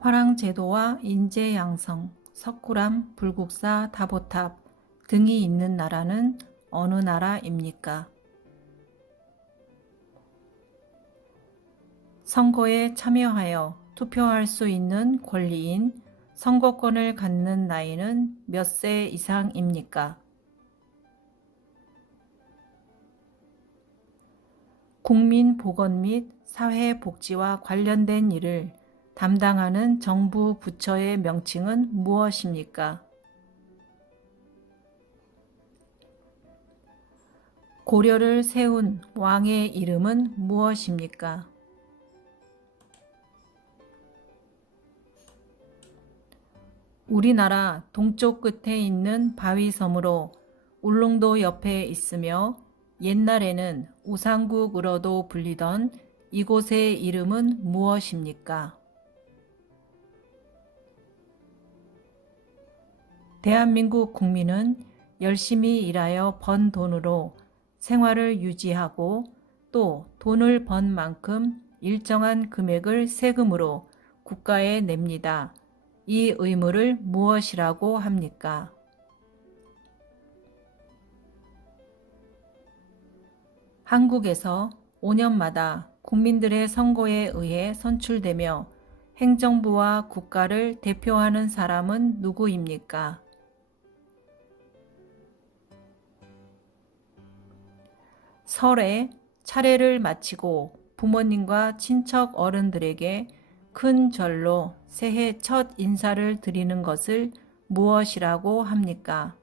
화랑제도와 인재양성, 석굴암, 불국사, 다보탑 등이 있는 나라는 어느 나라입니까? 선거에 참여하여 투표할 수 있는 권리인 선거권을 갖는 나이는 몇 세 이상입니까? 국민보건 및 사회복지와 관련된 일을 담당하는 정부 부처의 명칭은 무엇입니까? 고려를 세운 왕의 이름은 무엇입니까? 우리나라 동쪽 끝에 있는 바위섬으로 울릉도 옆에 있으며 옛날에는 우상국으로도 불리던 이곳의 이름은 무엇입니까? 대한민국 국민은 열심히 일하여 번 돈으로 생활을 유지하고 또 돈을 번 만큼 일정한 금액을 세금으로 국가에 냅니다. 이 의무를 무엇이라고 합니까? 한국에서 5년마다 국민들의 선거에 의해 선출되며 행정부와 국가를 대표하는 사람은 누구입니까? 설에 차례를 마치고 부모님과 친척 어른들에게 큰 절로 새해 첫 인사를 드리는 것을 무엇이라고 합니까?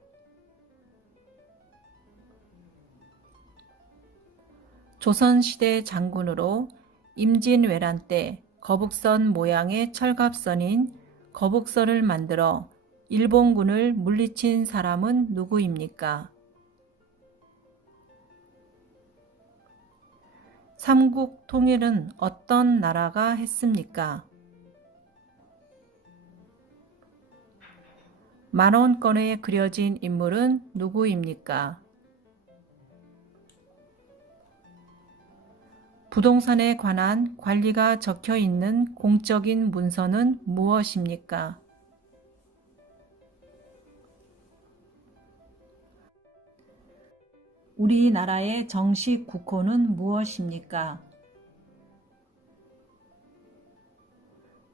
조선시대 장군으로 임진왜란 때 거북선 모양의 철갑선인 거북선을 만들어 일본군을 물리친 사람은 누구입니까? 삼국 통일은 어떤 나라가 했습니까? 만원권에 그려진 인물은 누구입니까? 부동산에 관한 관리가 적혀 있는 공적인 문서는 무엇입니까? 우리나라의 정식 국호는 무엇입니까?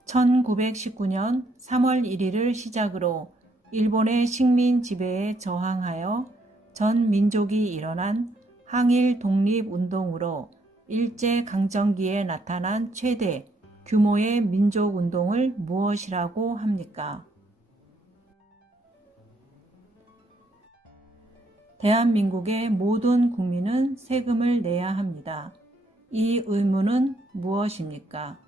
1919년 3월 1일을 시작으로 일본의 식민 지배에 저항하여 전 민족이 일어난 항일 독립운동으로 일제강점기에 나타난 최대 규모의 민족운동을 무엇이라고 합니까? 대한민국의 모든 국민은 세금을 내야 합니다. 이 의무는 무엇입니까?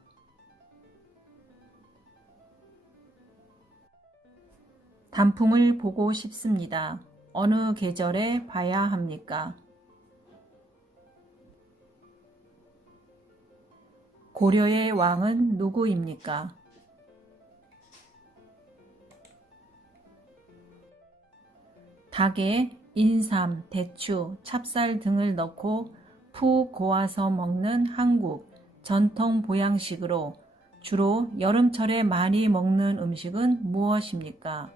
단풍을 보고 싶습니다. 어느 계절에 봐야 합니까? 고려의 왕은 누구입니까? 닭에 인삼, 대추, 찹쌀 등을 넣고 푹 고아서 먹는 한국 전통 보양식으로 주로 여름철에 많이 먹는 음식은 무엇입니까?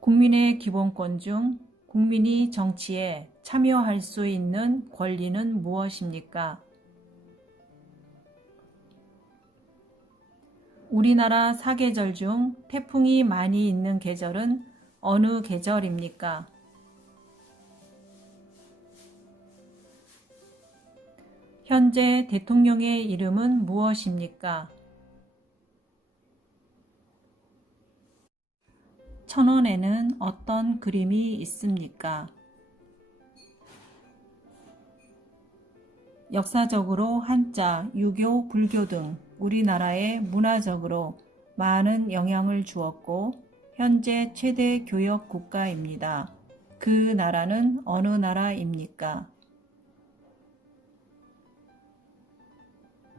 국민의 기본권 중 국민이 정치에 참여할 수 있는 권리는 무엇입니까? 우리나라 사계절 중 태풍이 많이 있는 계절은 어느 계절입니까? 현재 대통령의 이름은 무엇입니까? 천원에는 어떤 그림이 있습니까? 역사적으로 한자, 유교, 불교 등 우리나라에 문화적으로 많은 영향을 주었고 현재 최대 교역 국가입니다. 그 나라는 어느 나라입니까?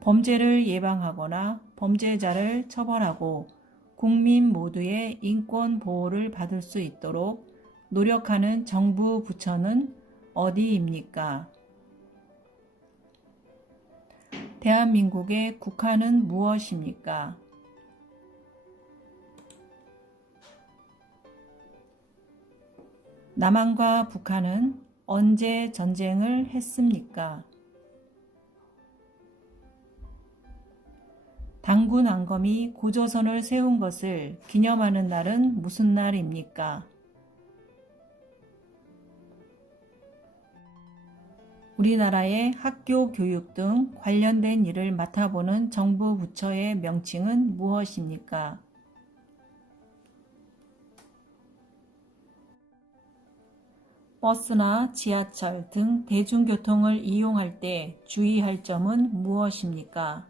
범죄를 예방하거나 범죄자를 처벌하고 국민 모두의 인권 보호를 받을 수 있도록 노력하는 정부 부처는 어디입니까? 대한민국의 국화는 무엇입니까? 남한과 북한은 언제 전쟁을 했습니까? 당군안검이 고조선을 세운 것을 기념하는 날은 무슨 날입니까? 우리나라의 학교 교육 등 관련된 일을 맡아보는 정부 부처의 명칭은 무엇입니까? 버스나 지하철 등 대중교통을 이용할 때 주의할 점은 무엇입니까?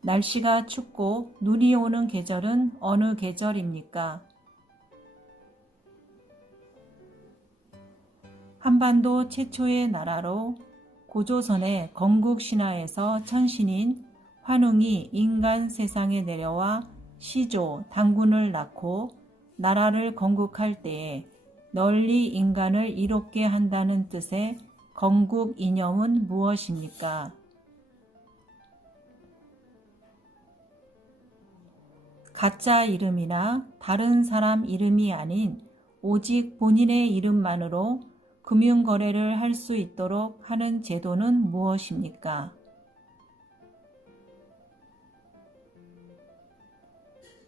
날씨가 춥고 눈이 오는 계절은 어느 계절입니까? 한반도 최초의 나라로 고조선의 건국신화에서 천신인 환웅이 인간 세상에 내려와 시조, 당군을 낳고 나라를 건국할 때에 널리 인간을 이롭게 한다는 뜻의 건국 이념은 무엇입니까? 가짜 이름이나 다른 사람 이름이 아닌 오직 본인의 이름만으로 금융거래를 할 수 있도록 하는 제도는 무엇입니까?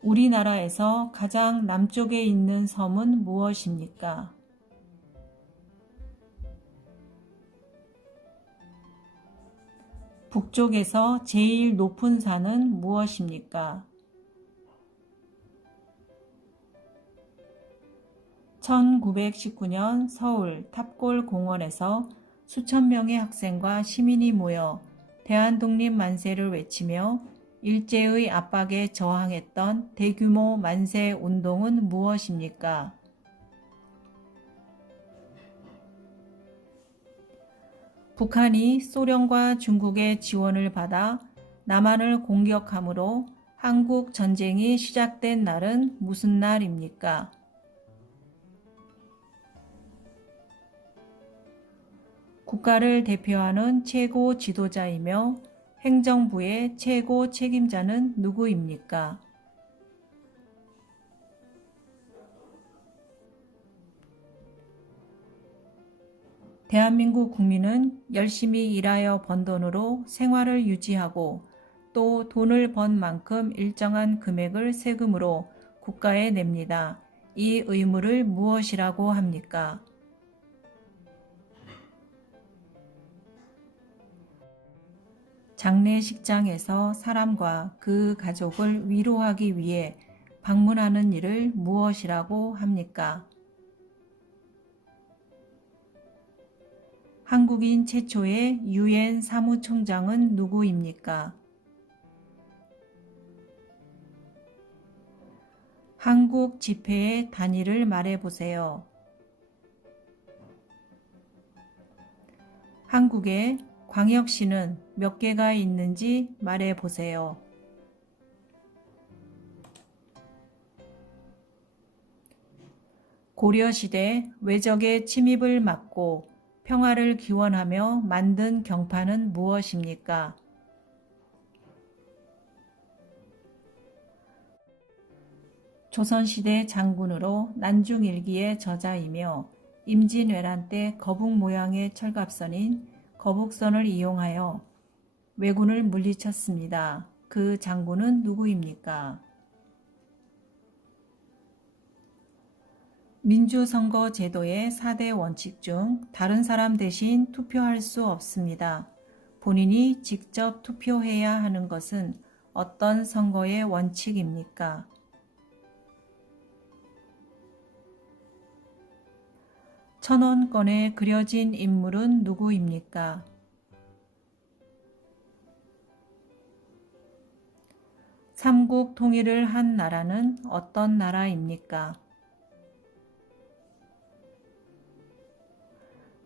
우리나라에서 가장 남쪽에 있는 섬은 무엇입니까? 북쪽에서 제일 높은 산은 무엇입니까? 1919년 서울 탑골공원에서 수천 명의 학생과 시민이 모여 대한독립 만세를 외치며 일제의 압박에 저항했던 대규모 만세 운동은 무엇입니까? 북한이 소련과 중국의 지원을 받아 남한을 공격함으로 한국 전쟁이 시작된 날은 무슨 날입니까? 국가를 대표하는 최고 지도자이며 행정부의 최고 책임자는 누구입니까? 대한민국 국민은 열심히 일하여 번 돈으로 생활을 유지하고 또 돈을 번 만큼 일정한 금액을 세금으로 국가에 냅니다. 이 의무를 무엇이라고 합니까? 장례식장에서 사람과 그 가족을 위로하기 위해 방문하는 일을 무엇이라고 합니까? 한국인 최초의 유엔 사무총장은 누구입니까? 한국 지폐의 단위를 말해보세요. 한국에 광역시는 몇 개가 있는지 말해보세요. 고려시대 외적의 침입을 막고 평화를 기원하며 만든 경판은 무엇입니까? 조선시대 장군으로 난중일기의 저자이며 임진왜란 때 거북 모양의 철갑선인 거북선을 이용하여 왜군을 물리쳤습니다. 그 장군은 누구입니까? 민주선거 제도의 4대 원칙 중 다른 사람 대신 투표할 수 없습니다. 본인이 직접 투표해야 하는 것은 어떤 선거의 원칙입니까? 천원권에 그려진 인물은 누구입니까? 삼국 통일을 한 나라는 어떤 나라입니까?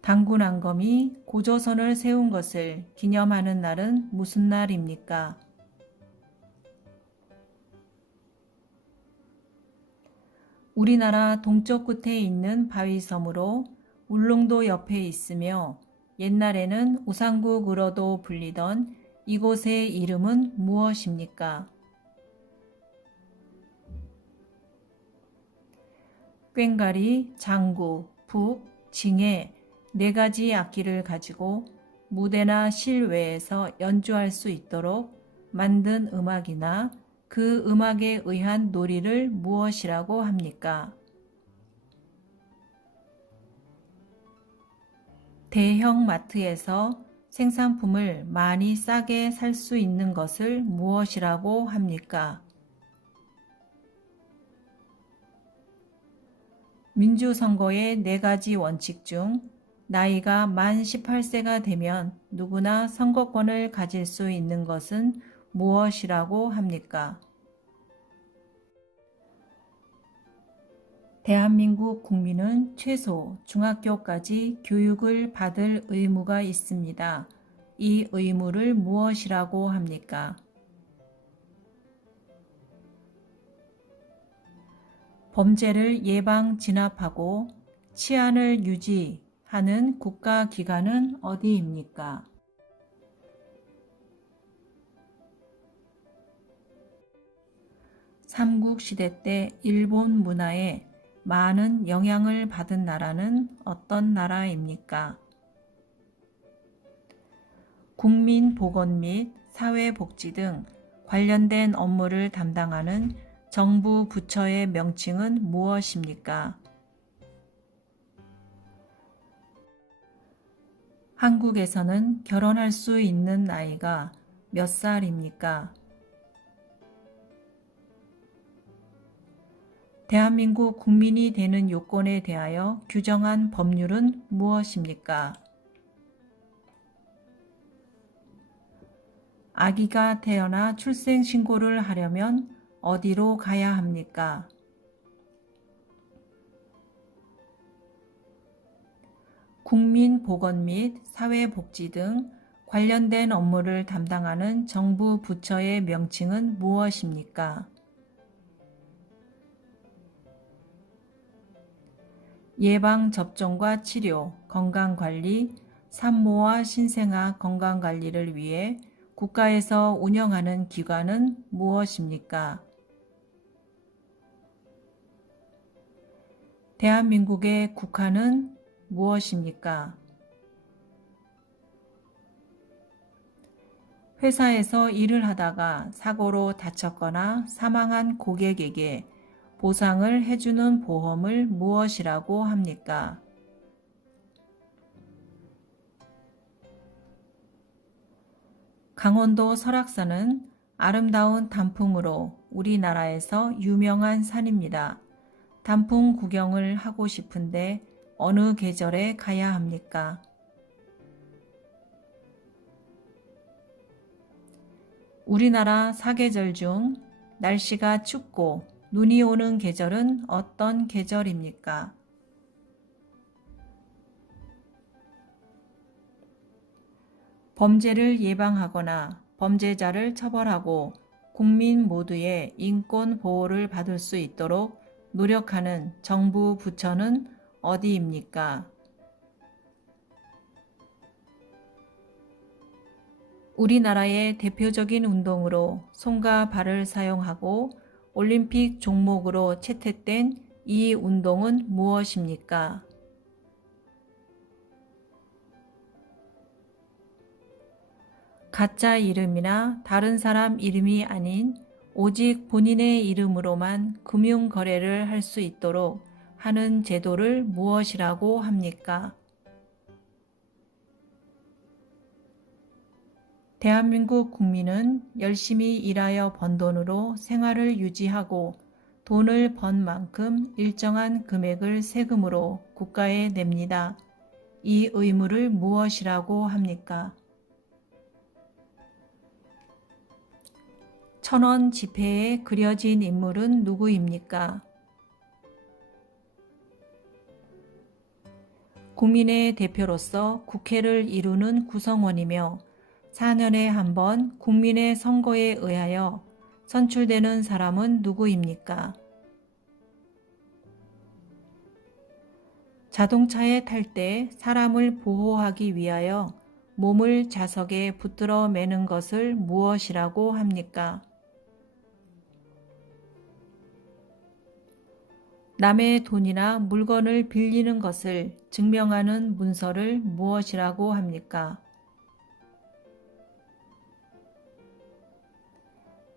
당군안검이 고조선을 세운 것을 기념하는 날은 무슨 날입니까? 우리나라 동쪽 끝에 있는 바위섬으로 울릉도 옆에 있으며 옛날에는 우상국으로도 불리던 이곳의 이름은 무엇입니까? 꽹과리, 장구, 북, 징해 네 가지 악기를 가지고 무대나 실외에서 연주할 수 있도록 만든 음악이나 그 음악에 의한 놀이를 무엇이라고 합니까? 대형 마트에서 생산품을 많이 싸게 살 수 있는 것을 무엇이라고 합니까? 민주선거의 네 가지 원칙 중 나이가 만 18세가 되면 누구나 선거권을 가질 수 있는 것은 무엇이라고 합니까? 대한민국 국민은 최소 중학교까지 교육을 받을 의무가 있습니다. 이 의무를 무엇이라고 합니까? 범죄를 예방 진압하고 치안을 유지하는 국가기관은 어디입니까? 삼국시대 때 일본 문화에 많은 영향을 받은 나라는 어떤 나라입니까? 국민보건 및 사회복지 등 관련된 업무를 담당하는 정부 부처의 명칭은 무엇입니까? 한국에서는 결혼할 수 있는 나이가 몇 살입니까? 대한민국 국민이 되는 요건에 대하여 규정한 법률은 무엇입니까? 아기가 태어나 출생신고를 하려면 어디로 가야 합니까? 국민보건 및 사회복지 등 관련된 업무를 담당하는 정부 부처의 명칭은 무엇입니까? 예방접종과 치료, 건강관리, 산모와 신생아 건강관리를 위해 국가에서 운영하는 기관은 무엇입니까? 대한민국의 국화는 무엇입니까? 회사에서 일을 하다가 사고로 다쳤거나 사망한 고객에게 보상을 해주는 보험을 무엇이라고 합니까? 강원도 설악산은 아름다운 단풍으로 우리나라에서 유명한 산입니다. 단풍 구경을 하고 싶은데 어느 계절에 가야 합니까? 우리나라 사계절 중 날씨가 춥고 눈이 오는 계절은 어떤 계절입니까? 범죄를 예방하거나 범죄자를 처벌하고 국민 모두의 인권 보호를 받을 수 있도록 노력하는 정부 부처는 어디입니까? 우리나라의 대표적인 운동으로 손과 발을 사용하고 올림픽 종목으로 채택된 이 운동은 무엇입니까? 가짜 이름이나 다른 사람 이름이 아닌 오직 본인의 이름으로만 금융 거래를 할 수 있도록 하는 제도를 무엇이라고 합니까? 대한민국 국민은 열심히 일하여 번 돈으로 생활을 유지하고 돈을 번 만큼 일정한 금액을 세금으로 국가에 냅니다. 이 의무를 무엇이라고 합니까? 1,000원 지폐에 그려진 인물은 누구입니까? 국민의 대표로서 국회를 이루는 구성원이며 4년에 한 번 국민의 선거에 의하여 선출되는 사람은 누구입니까? 자동차에 탈 때 사람을 보호하기 위하여 몸을 좌석에 붙들어 매는 것을 무엇이라고 합니까? 남의 돈이나 물건을 빌리는 것을 증명하는 문서를 무엇이라고 합니까?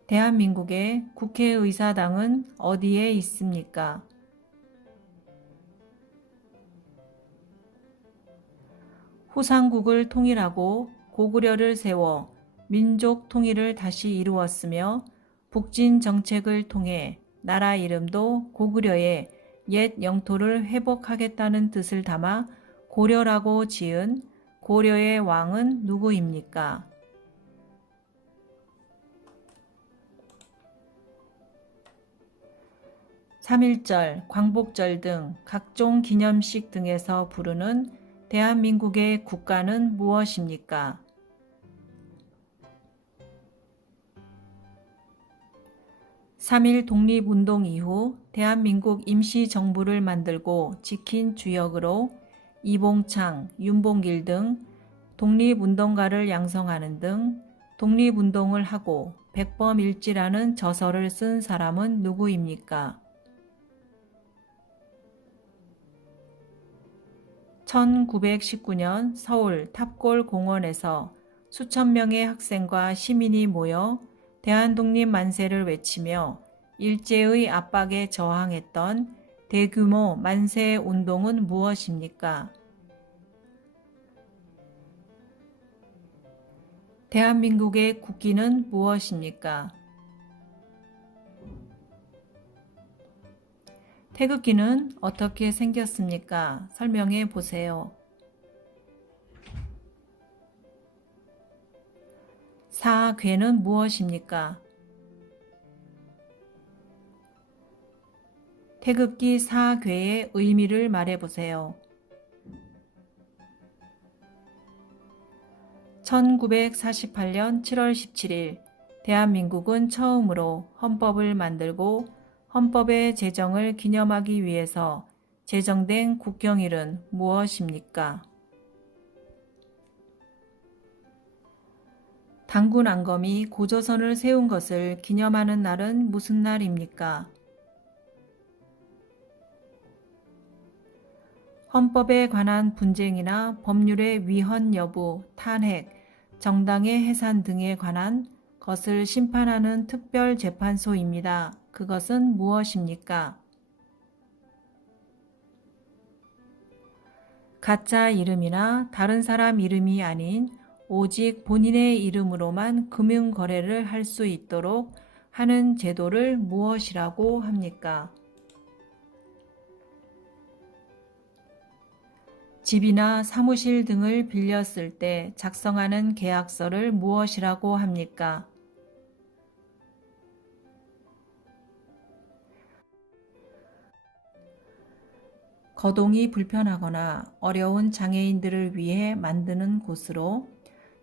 대한민국의 국회의사당은 어디에 있습니까? 후삼국을 통일하고 고구려를 세워 민족 통일을 다시 이루었으며 북진 정책을 통해 나라 이름도 고구려의 옛 영토를 회복하겠다는 뜻을 담아 고려라고 지은 고려의 왕은 누구입니까? 3.1절, 광복절 등 각종 기념식 등에서 부르는 대한민국의 국가는 무엇입니까? 3.1 독립운동 이후 대한민국 임시정부를 만들고 지킨 주역으로 이봉창, 윤봉길 등 독립운동가를 양성하는 등 독립운동을 하고 백범일지라는 저서를 쓴 사람은 누구입니까? 1919년 서울 탑골 공원에서 수천 명의 학생과 시민이 모여 대한독립 만세를 외치며 일제의 압박에 저항했던 대규모 만세 운동은 무엇입니까? 대한민국의 국기는 무엇입니까? 태극기는 어떻게 생겼습니까? 설명해 보세요. 사괴는 무엇입니까? 태극기 사괴의 의미를 말해 보세요. 1948년 7월 17일 대한민국은 처음으로 헌법을 만들고 헌법의 제정을 기념하기 위해서 제정된 국경일은 무엇입니까? 단군 앙검이 고조선을 세운 것을 기념하는 날은 무슨 날입니까? 헌법에 관한 분쟁이나 법률의 위헌 여부, 탄핵, 정당의 해산 등에 관한 것을 심판하는 특별재판소입니다. 그것은 무엇입니까? 가짜 이름이나 다른 사람 이름이 아닌 오직 본인의 이름으로만 금융거래를 할 수 있도록 하는 제도를 무엇이라고 합니까? 집이나 사무실 등을 빌렸을 때 작성하는 계약서를 무엇이라고 합니까? 거동이 불편하거나 어려운 장애인들을 위해 만드는 곳으로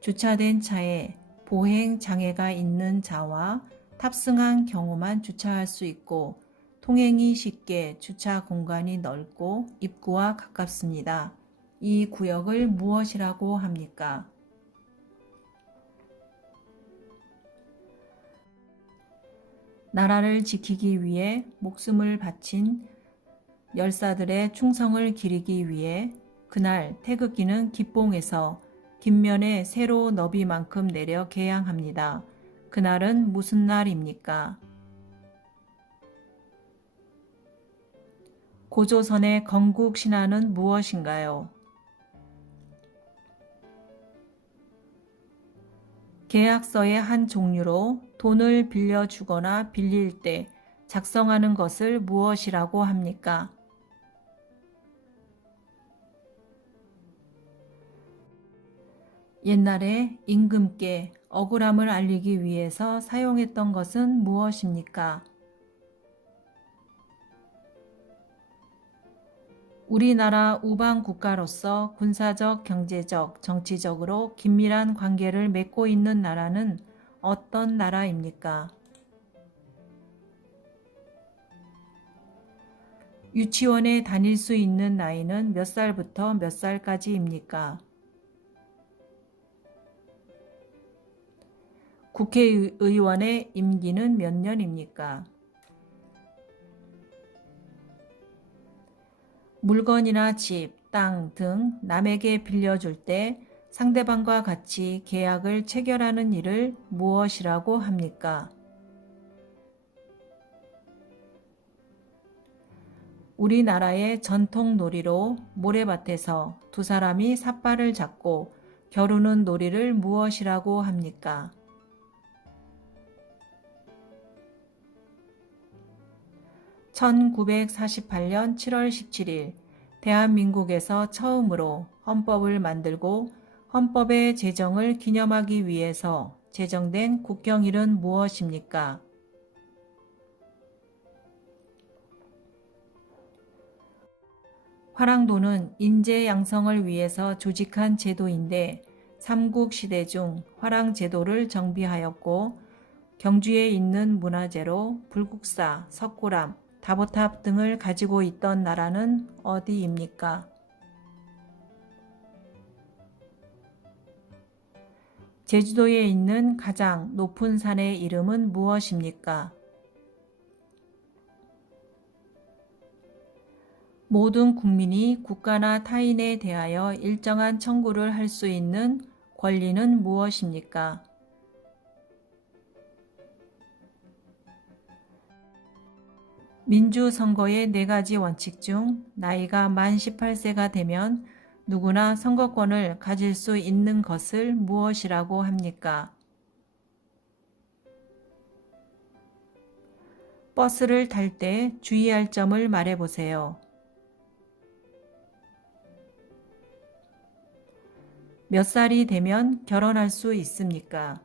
주차된 차에 보행 장애가 있는 자와 탑승한 경우만 주차할 수 있고 통행이 쉽게 주차 공간이 넓고 입구와 가깝습니다. 이 구역을 무엇이라고 합니까? 나라를 지키기 위해 목숨을 바친 열사들의 충성을 기리기 위해 그날 태극기는 기봉에서 깃면에 세로 너비만큼 내려 개양합니다. 그날은 무슨 날입니까? 고조선의 건국 신화는 무엇인가요? 계약서의 한 종류로 돈을 빌려주거나 빌릴 때 작성하는 것을 무엇이라고 합니까? 옛날에 임금께 억울함을 알리기 위해서 사용했던 것은 무엇입니까? 우리나라 우방 국가로서 군사적, 경제적, 정치적으로 긴밀한 관계를 맺고 있는 나라는 어떤 나라입니까? 유치원에 다닐 수 있는 나이는 몇 살부터 몇 살까지입니까? 국회의원의 임기는 몇 년입니까? 물건이나 집, 땅 등 남에게 빌려줄 때 상대방과 같이 계약을 체결하는 일을 무엇이라고 합니까? 우리나라의 전통 놀이로 모래밭에서 두 사람이 삿발을 잡고 겨루는 놀이를 무엇이라고 합니까? 1948년 7월 17일 대한민국에서 처음으로 헌법을 만들고 헌법의 제정을 기념하기 위해서 제정된 국경일은 무엇입니까? 화랑도는 인재 양성을 위해서 조직한 제도인데 삼국시대 중 화랑제도를 정비하였고 경주에 있는 문화재로 불국사, 석굴암, 다보탑 등을 가지고 있던 나라는 어디입니까? 제주도에 있는 가장 높은 산의 이름은 무엇입니까? 모든 국민이 국가나 타인에 대하여 일정한 청구를 할 수 있는 권리는 무엇입니까? 민주선거의 4가지 원칙 중 나이가 만 18세가 되면 누구나 선거권을 가질 수 있는 것을 무엇이라고 합니까? 버스를 탈 때 주의할 점을 말해보세요. 몇 살이 되면 결혼할 수 있습니까?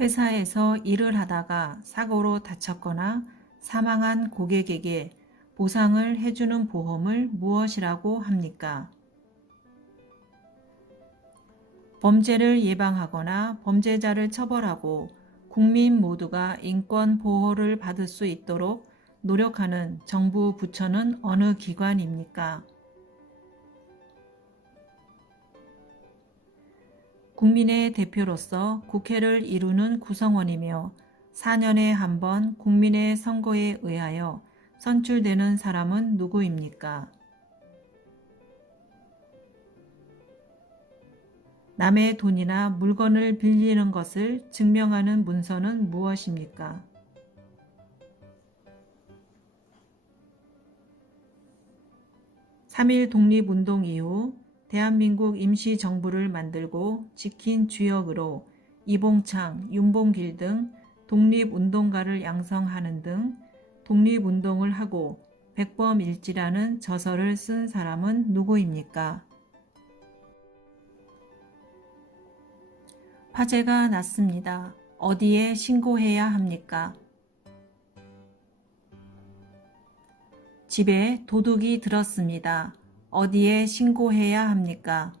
회사에서 일을 하다가 사고로 다쳤거나 사망한 고객에게 보상을 해주는 보험을 무엇이라고 합니까? 범죄를 예방하거나 범죄자를 처벌하고 국민 모두가 인권 보호를 받을 수 있도록 노력하는 정부 부처는 어느 기관입니까? 국민의 대표로서 국회를 이루는 구성원이며 4년에 한 번 국민의 선거에 의하여 선출되는 사람은 누구입니까? 남의 돈이나 물건을 빌리는 것을 증명하는 문서는 무엇입니까? 3.1 독립운동 이후 대한민국 임시정부를 만들고 지킨 주역으로 이봉창, 윤봉길 등 독립운동가를 양성하는 등 독립운동을 하고 백범일지라는 저서를 쓴 사람은 누구입니까? 화재가 났습니다. 어디에 신고해야 합니까? 집에 도둑이 들었습니다. 어디에 신고해야 합니까?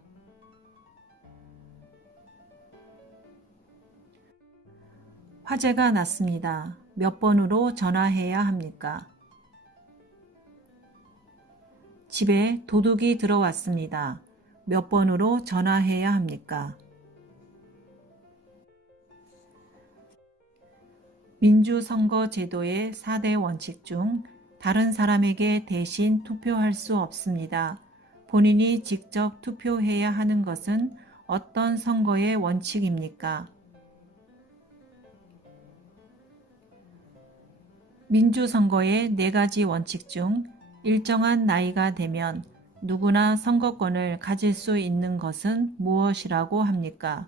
화재가 났습니다. 몇 번으로 전화해야 합니까? 집에 도둑이 들어왔습니다. 몇 번으로 전화해야 합니까? 민주선거제도의 4대 원칙 중 다른 사람에게 대신 투표할 수 없습니다. 본인이 직접 투표해야 하는 것은 어떤 선거의 원칙입니까? 민주선거의 4가지 원칙 중 일정한 나이가 되면 누구나 선거권을 가질 수 있는 것은 무엇이라고 합니까?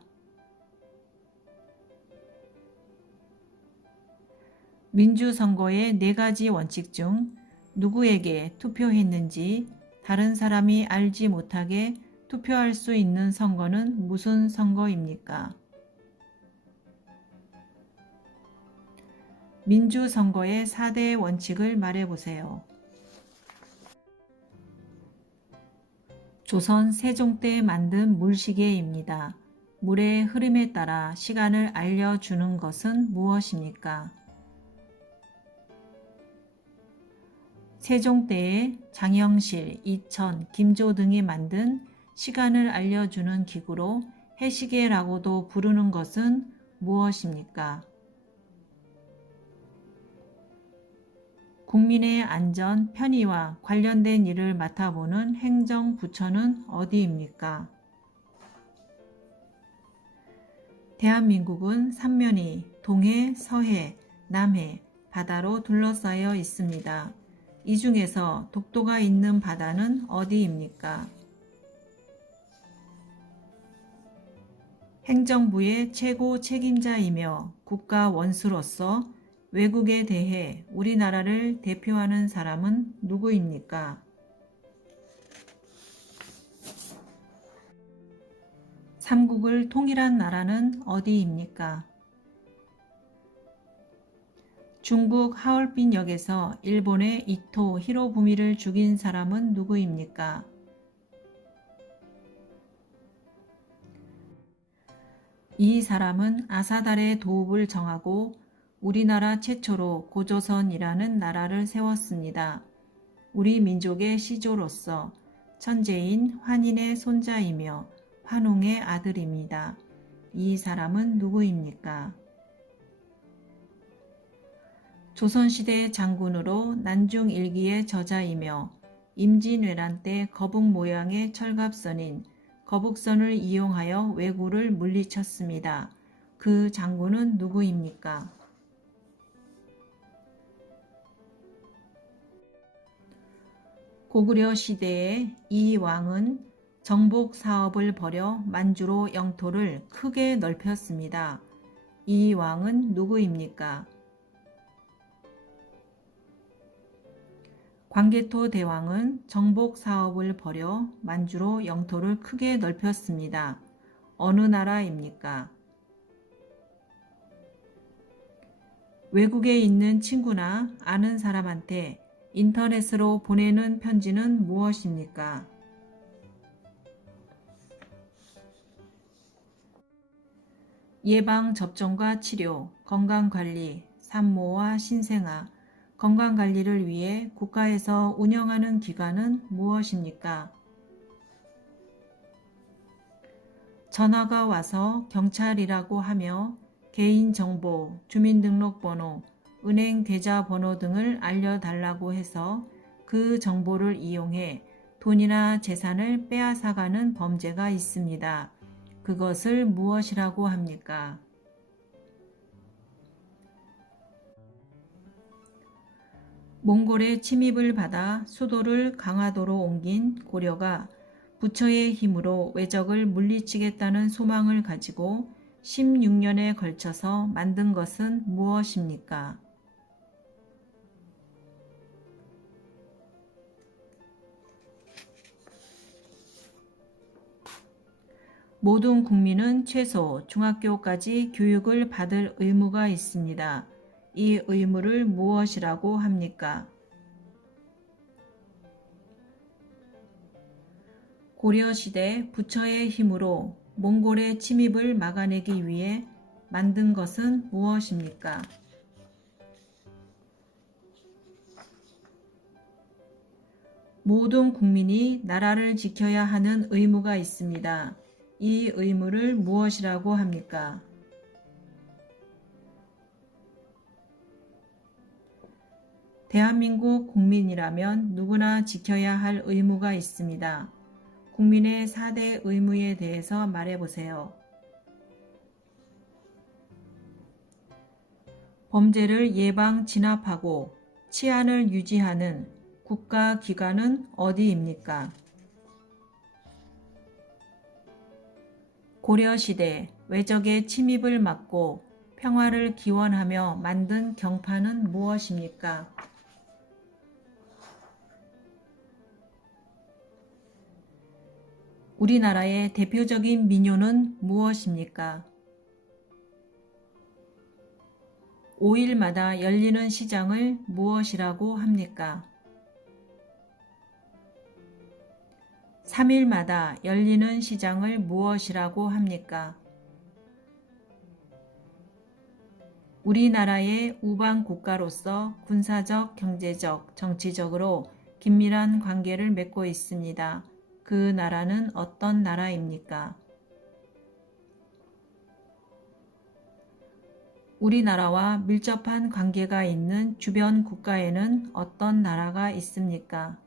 민주선거의 4가지 원칙 중 누구에게 투표했는지 다른 사람이 알지 못하게 투표할 수 있는 선거는 무슨 선거입니까? 민주선거의 4대 원칙을 말해보세요. 조선 세종 때 만든 물시계입니다. 물의 흐름에 따라 시간을 알려주는 것은 무엇입니까? 세종 때에 장영실, 이천, 김조 등이 만든 시간을 알려주는 기구로 해시계라고도 부르는 것은 무엇입니까? 국민의 안전, 편의와 관련된 일을 맡아보는 행정부처는 어디입니까? 대한민국은 삼면이 동해, 서해, 남해, 바다로 둘러싸여 있습니다. 이 중에서 독도가 있는 바다는 어디입니까? 행정부의 최고 책임자이며 국가 원수로서 외국에 대해 우리나라를 대표하는 사람은 누구입니까? 삼국을 통일한 나라는 어디입니까? 중국 하얼빈역에서 일본의 이토 히로부미를 죽인 사람은 누구입니까? 이 사람은 아사달의 도읍을 정하고 우리나라 최초로 고조선이라는 나라를 세웠습니다. 우리 민족의 시조로서 천재인 환인의 손자이며 환웅의 아들입니다. 이 사람은 누구입니까? 조선시대 장군으로 난중일기의 저자이며 임진왜란 때 거북 모양의 철갑선인 거북선을 이용하여 왜구를 물리쳤습니다. 그 장군은 누구입니까? 고구려 시대에 이 왕은 정복 사업을 벌여 만주로 영토를 크게 넓혔습니다. 이 왕은 누구입니까? 광개토 대왕은 정복 사업을 벌여 만주로 영토를 크게 넓혔습니다. 어느 나라입니까? 외국에 있는 친구나 아는 사람한테 인터넷으로 보내는 편지는 무엇입니까? 예방 접종과 치료, 건강관리, 산모와 신생아, 건강관리를 위해 국가에서 운영하는 기관은 무엇입니까? 전화가 와서 경찰이라고 하며 개인정보, 주민등록번호, 은행 계좌번호 등을 알려달라고 해서 그 정보를 이용해 돈이나 재산을 빼앗아가는 범죄가 있습니다. 그것을 무엇이라고 합니까? 몽골의 침입을 받아 수도를 강화도로 옮긴 고려가 부처의 힘으로 왜적을 물리치겠다는 소망을 가지고 16년에 걸쳐서 만든 것은 무엇입니까? 모든 국민은 최소 중학교까지 교육을 받을 의무가 있습니다. 이 의무를 무엇이라고 합니까? 고려시대 부처의 힘으로 몽골의 침입을 막아내기 위해 만든 것은 무엇입니까? 모든 국민이 나라를 지켜야 하는 의무가 있습니다. 이 의무를 무엇이라고 합니까? 대한민국 국민이라면 누구나 지켜야 할 의무가 있습니다. 국민의 4대 의무에 대해서 말해보세요. 범죄를 예방 진압하고 치안을 유지하는 국가기관은 어디입니까? 고려시대 왜적의 침입을 막고 평화를 기원하며 만든 경판은 무엇입니까? 우리나라의 대표적인 민요는 무엇입니까? 5일마다 열리는 시장을 무엇이라고 합니까? 3일마다 열리는 시장을 무엇이라고 합니까? 우리나라의 우방 국가로서 군사적, 경제적, 정치적으로 긴밀한 관계를 맺고 있습니다. 그 나라는 어떤 나라입니까? 우리나라와 밀접한 관계가 있는 주변 국가에는 어떤 나라가 있습니까?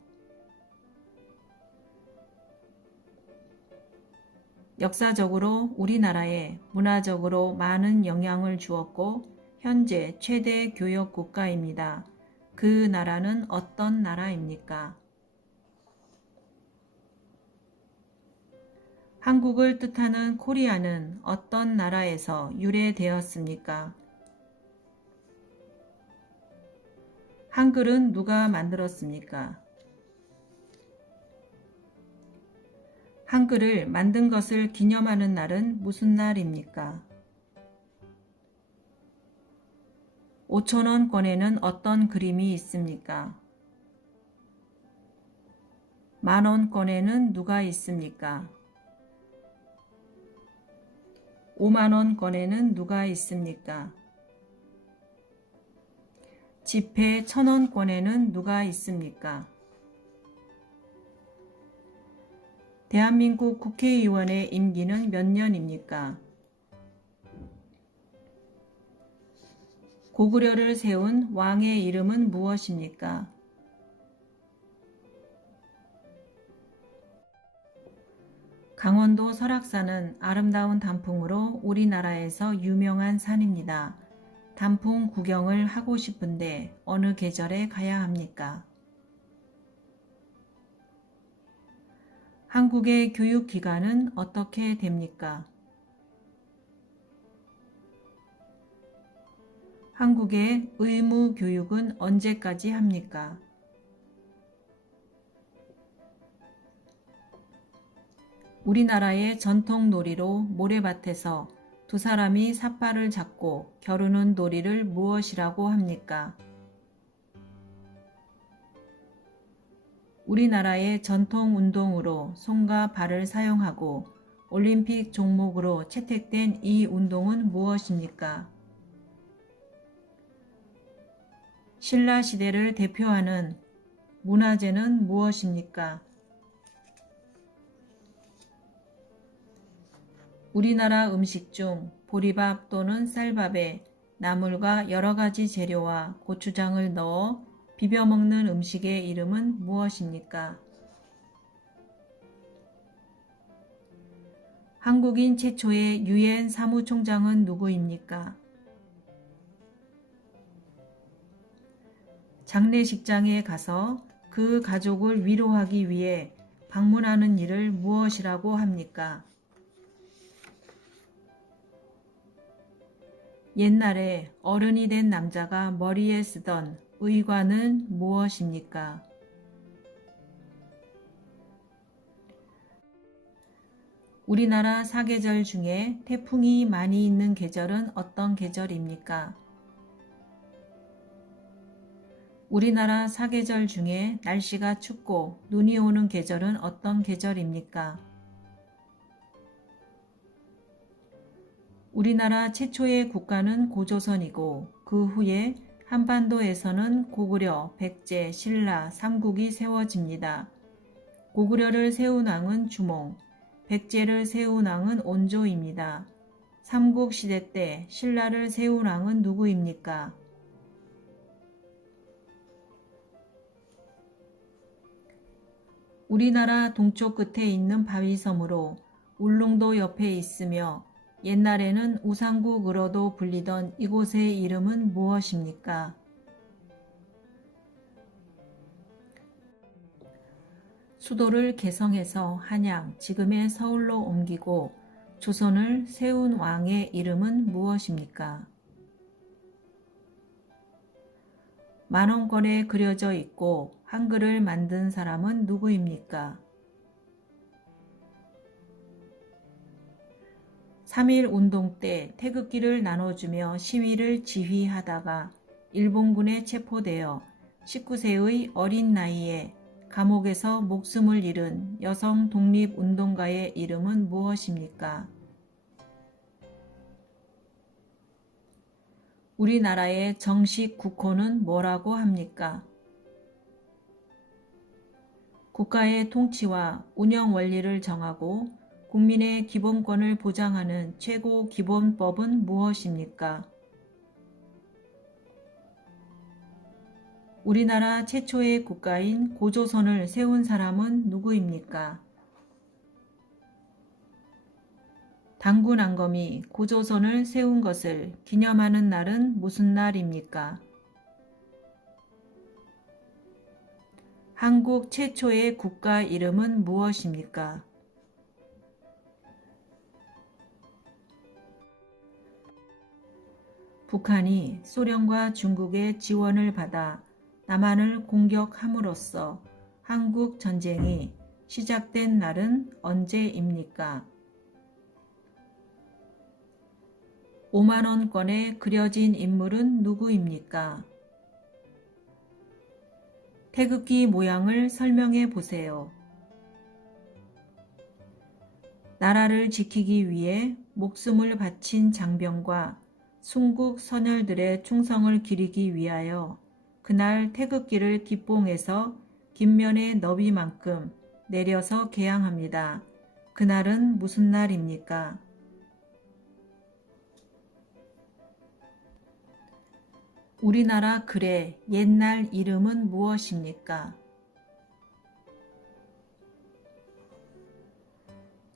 역사적으로 우리나라에 문화적으로 많은 영향을 주었고 현재 최대 교역 국가입니다. 그 나라는 어떤 나라입니까? 한국을 뜻하는 코리아는 어떤 나라에서 유래되었습니까? 한글은 누가 만들었습니까? 한글을 만든 것을 기념하는 날은 무슨 날입니까? 5,000원권에는 어떤 그림이 있습니까? 10,000원권에는 누가 있습니까? 50,000원권에는 누가 있습니까? 지폐 1,000원권에는 누가 있습니까? 대한민국 국회의원의 임기는 몇 년입니까? 고구려를 세운 왕의 이름은 무엇입니까? 강원도 설악산은 아름다운 단풍으로 우리나라에서 유명한 산입니다. 단풍 구경을 하고 싶은데 어느 계절에 가야 합니까? 한국의 교육기관은 어떻게 됩니까? 한국의 의무교육은 언제까지 합니까? 우리나라의 전통 놀이로 모래밭에서 두 사람이 삿발을 잡고 겨루는 놀이를 무엇이라고 합니까? 우리나라의 전통 운동으로 손과 발을 사용하고 올림픽 종목으로 채택된 이 운동은 무엇입니까? 신라시대를 대표하는 문화재는 무엇입니까? 우리나라 음식 중 보리밥 또는 쌀밥에 나물과 여러 가지 재료와 고추장을 넣어 비벼 먹는 음식의 이름은 무엇입니까? 한국인 최초의 유엔 사무총장은 누구입니까? 장례식장에 가서 그 가족을 위로하기 위해 방문하는 일을 무엇이라고 합니까? 옛날에 어른이 된 남자가 머리에 쓰던 의관은 무엇입니까? 우리나라 사계절 중에 태풍이 많이 있는 계절은 어떤 계절입니까? 우리나라 사계절 중에 날씨가 춥고 눈이 오는 계절은 어떤 계절입니까? 우리나라 최초의 국가는 고조선이고 그 후에 한반도에서는 고구려, 백제, 신라, 삼국이 세워집니다. 고구려를 세운 왕은 주몽, 백제를 세운 왕은 온조입니다. 삼국시대 때 신라를 세운 왕은 누구입니까? 우리나라 동쪽 끝에 있는 바위섬으로 울릉도 옆에 있으며 옛날에는 우상국으로도 불리던 이곳의 이름은 무엇입니까? 수도를 개성해서 한양, 지금의 서울로 옮기고 조선을 세운 왕의 이름은 무엇입니까? 만원권에 그려져 있고 한글을 만든 사람은 누구입니까? 3.1 운동 때 태극기를 나눠주며 시위를 지휘하다가 일본군에 체포되어 19세의 어린 나이에 감옥에서 목숨을 잃은 여성 독립운동가의 이름은 무엇입니까? 우리나라의 정식 국호는 뭐라고 합니까? 국가의 통치와 운영 원리를 정하고 국민의 기본권을 보장하는 최고 기본법은 무엇입니까? 우리나라 최초의 국가인 고조선을 세운 사람은 누구입니까? 당군안검이 고조선을 세운 것을 기념하는 날은 무슨 날입니까? 한국 최초의 국가 이름은 무엇입니까? 북한이 소련과 중국의 지원을 받아 남한을 공격함으로써 한국 전쟁이 시작된 날은 언제입니까? 5만원권에 그려진 인물은 누구입니까? 태극기 모양을 설명해 보세요. 나라를 지키기 위해 목숨을 바친 장병과 순국 선열들의 충성을 기리기 위하여 그날 태극기를 깃봉에서 깃면의 너비만큼 내려서 개양합니다. 그날은 무슨 날입니까? 우리나라 글의 옛날 이름은 무엇입니까?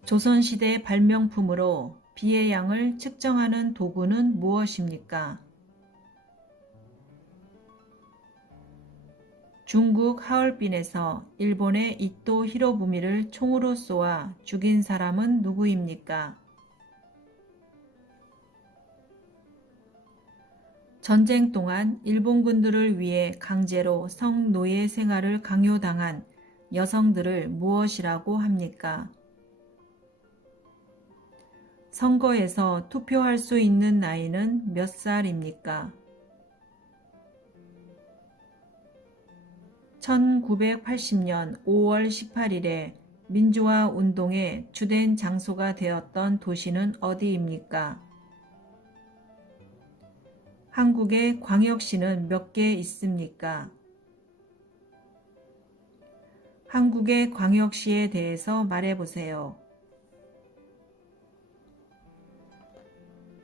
조선시대 발명품으로 비의 양을 측정하는 도구는 무엇입니까? 중국 하얼빈에서 일본의 이토 히로부미를 총으로 쏘아 죽인 사람은 누구입니까? 전쟁 동안 일본군들을 위해 강제로 성노예 생활을 강요당한 여성들을 무엇이라고 합니까? 선거에서 투표할 수 있는 나이는 몇 살입니까? 1980년 5월 18일에 민주화 운동의 주된 장소가 되었던 도시는 어디입니까? 한국의 광역시는 몇 개 있습니까? 한국의 광역시에 대해서 말해보세요.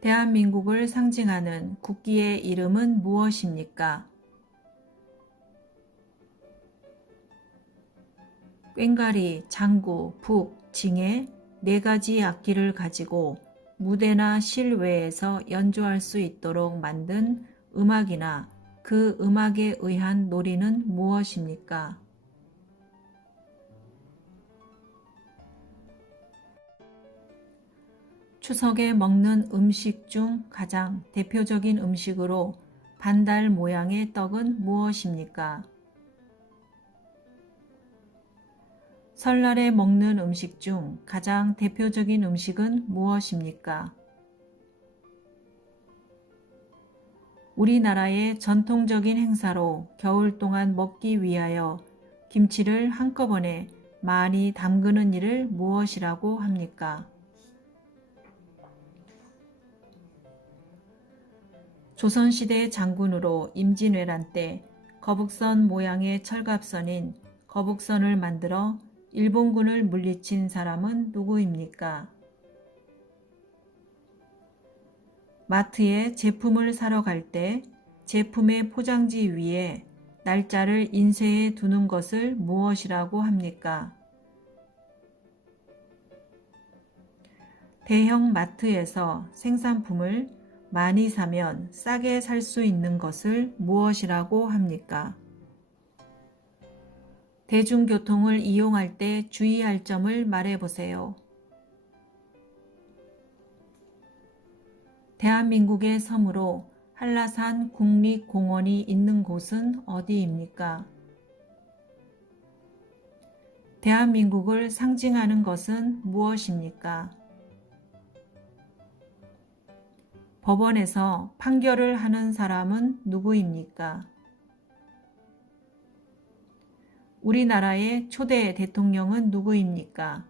대한민국을 상징하는 국기의 이름은 무엇입니까? 꽹과리, 장구, 북, 징에 4가지 악기를 가지고 무대나 실외에서 연주할 수 있도록 만든 음악이나 그 음악에 의한 놀이는 무엇입니까? 추석에 먹는 음식 중 가장 대표적인 음식으로 반달 모양의 떡은 무엇입니까? 설날에 먹는 음식 중 가장 대표적인 음식은 무엇입니까? 우리나라의 전통적인 행사로 겨울 동안 먹기 위하여 김치를 한꺼번에 많이 담그는 일을 무엇이라고 합니까? 조선시대 장군으로 임진왜란 때 거북선 모양의 철갑선인 거북선을 만들어 일본군을 물리친 사람은 누구입니까? 마트에 제품을 사러 갈 때 제품의 포장지 위에 날짜를 인쇄해 두는 것을 무엇이라고 합니까? 대형 마트에서 생산품을 많이 사면 싸게 살 수 있는 것을 무엇이라고 합니까? 대중교통을 이용할 때 주의할 점을 말해보세요. 대한민국의 섬으로 한라산 국립공원이 있는 곳은 어디입니까? 대한민국을 상징하는 것은 무엇입니까? 법원에서 판결을 하는 사람은 누구입니까? 우리나라의 초대 대통령은 누구입니까?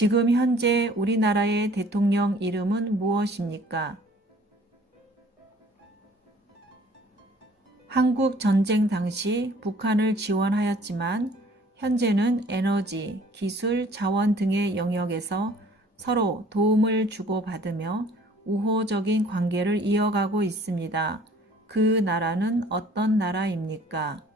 지금 현재 우리나라의 대통령 이름은 무엇입니까? 한국 전쟁 당시 북한을 지원하였지만 현재는 에너지, 기술, 자원 등의 영역에서 서로 도움을 주고받으며 우호적인 관계를 이어가고 있습니다. 그 나라는 어떤 나라입니까?